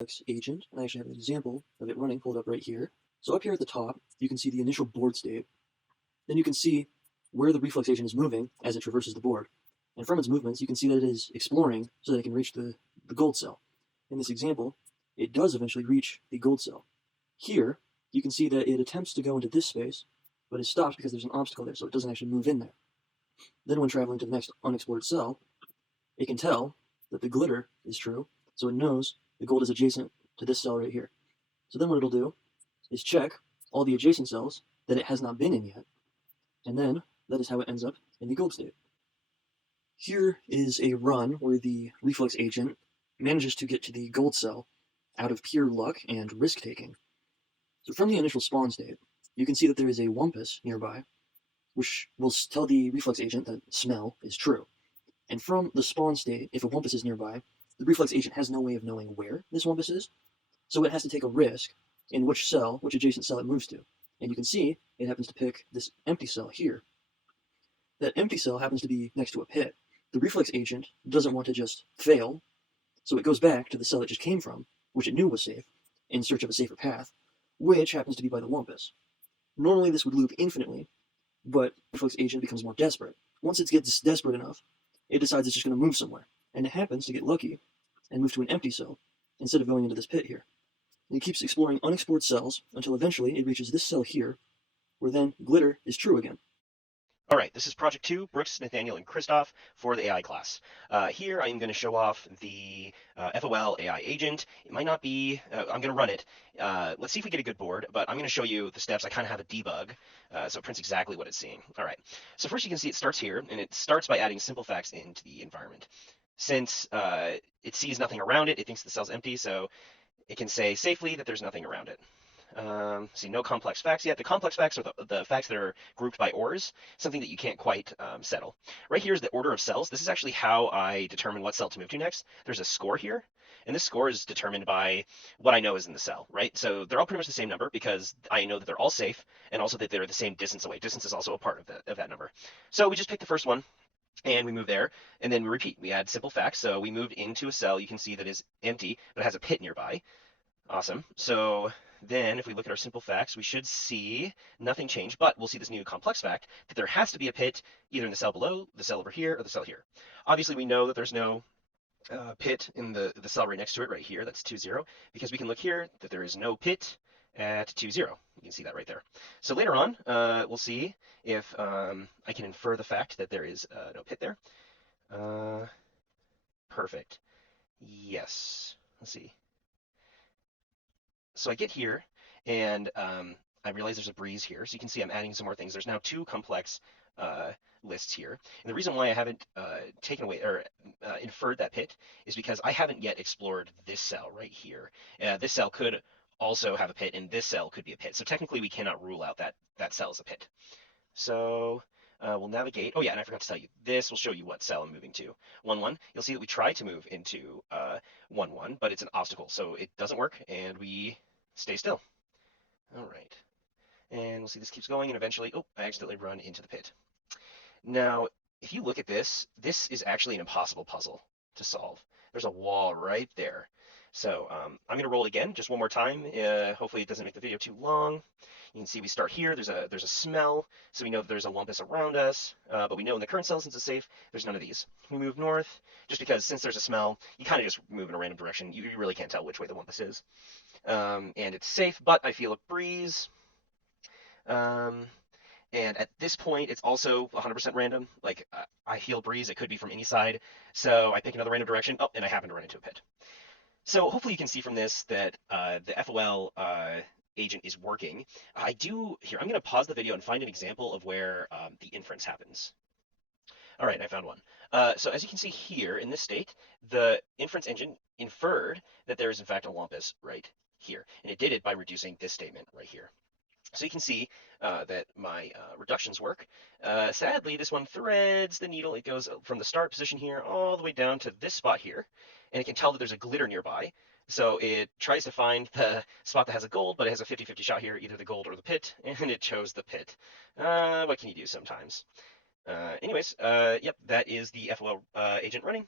Reflex agent, and I actually have an example of it running pulled up right here. So up here at the top, you can see the initial board state. Then you can see where the reflex agent is moving as it traverses the board. And from its movements, you can see that it is exploring so that it can reach the gold cell. In this example, it does eventually reach the gold cell. Here, you can see that it attempts to go into this space, but is stopped because there's an obstacle there, so it doesn't actually move in there. Then when traveling to the next unexplored cell, it can tell that the glitter is true, so it knows the gold is adjacent to this cell right here. So then what it'll do is check all the adjacent cells that it has not been in yet, and then that is how it ends up in the gold state. Here is a run where the reflex agent manages to get to the gold cell out of pure luck and risk-taking. So from the initial spawn state, you can see that there is a Wumpus nearby, which will tell the reflex agent that smell is true. And from the spawn state, if a Wumpus is nearby, the reflex agent has no way of knowing where this Wumpus is, so it has to take a risk in which adjacent cell it moves to. And you can see it happens to pick this empty cell here. That empty cell happens to be next to a pit. The reflex agent doesn't want to just fail, so it goes back to the cell it just came from, which it knew was safe, in search of a safer path, which happens to be by the Wumpus. Normally this would loop infinitely, but the reflex agent becomes more desperate. Once it gets desperate enough, it decides it's just going to move somewhere, and it happens to get lucky and move to an empty cell instead of going into this pit here. And it keeps exploring unexplored cells until eventually it reaches this cell here, where then glitter is true again. All right, this is Project 2, Brooks, Nathaniel, and Christoph for the AI class. Here I am going to show off the FOL AI agent. It might not be, I'm going to run it. Let's see if we get a good board, but I'm going to show you the steps. I kind of have a debug, so it prints exactly what it's seeing. All right, so first you can see it starts here, and it starts by adding simple facts into the environment. Since it sees nothing around it, it thinks the cell's empty, so it can say safely that there's nothing around it. See, no complex facts yet. The complex facts are the facts that are grouped by ORs, something that you can't quite settle. Right here is the order of cells. This is actually how I determine what cell to move to next. There's a score here, and this score is determined by what I know is in the cell, right? So they're all pretty much the same number because I know that they're all safe, and also that they're the same distance away. Distance is also a part of that number. So we just pick the first one, and we move there, and then we repeat. We add simple facts. So we moved into a cell you can see that is empty, but has a pit nearby. Awesome. So then if we look at our simple facts, we should see nothing change, but we'll see this new complex fact that there has to be a pit either in the cell below, the cell over here, or the cell here. Obviously, we know that there's no pit in the cell right next to it right here. That's 2, 0, because we can look here that there is no pit at 2, 0. You can see that right there. So later on, we'll see if I can infer the fact that there is no pit there. Perfect. Yes. Let's see. So I get here, and I realize there's a breeze here. So you can see I'm adding some more things. There's now 2 complex lists here. And the reason why I haven't taken away or inferred that pit is because I haven't yet explored this cell right here. This cell could also have a pit, and this cell could be a pit. So technically, we cannot rule out that cell is a pit. So we'll navigate. Oh yeah, and I forgot to tell you, this will show you what cell I'm moving to. 1, 1. You'll see that we try to move into 1, 1, but it's an obstacle, so it doesn't work, and we stay still. All right. And we'll see this keeps going, and eventually, oh, I accidentally run into the pit. Now, if you look at this, this is actually an impossible puzzle to solve. There's a wall right there. So I'm going to roll it again, just one more time. Hopefully it doesn't make the video too long. You can see we start here. There's a smell, so we know that there's a Wumpus around us. But we know in the current cell, since it's safe, there's none of these. We move north, just because since there's a smell, you kind of just move in a random direction. You really can't tell which way the Wumpus is. And it's safe, but I feel a breeze. And at this point, it's also 100% random. Like, I feel breeze. It could be from any side. So I pick another random direction. Oh, and I happen to run into a pit. So hopefully you can see from this that the FOL agent is working. I'm going to pause the video and find an example of where the inference happens. All right, I found one. So as you can see here in this state, the inference engine inferred that there is in fact a Wumpus right here. And it did it by reducing this statement right here. So you can see that my reductions work. Sadly, this one threads the needle. It goes from the start position here all the way down to this spot here. And it can tell that there's a glitter nearby. So it tries to find the spot that has a gold, but it has a 50-50 shot here, either the gold or the pit, and it chose the pit. What can you do sometimes? Anyways, yep, that is the FOL agent running.